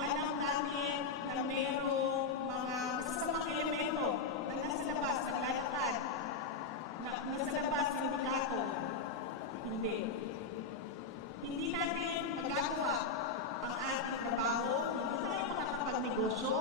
alam natin na mayroong mga masasamang elemento na nasa labas, naglalakad, nasa labas, sindikato. Hindi. Hindi natin magagawa ang ating trabaho, hindi tayo makakapagnegosyo,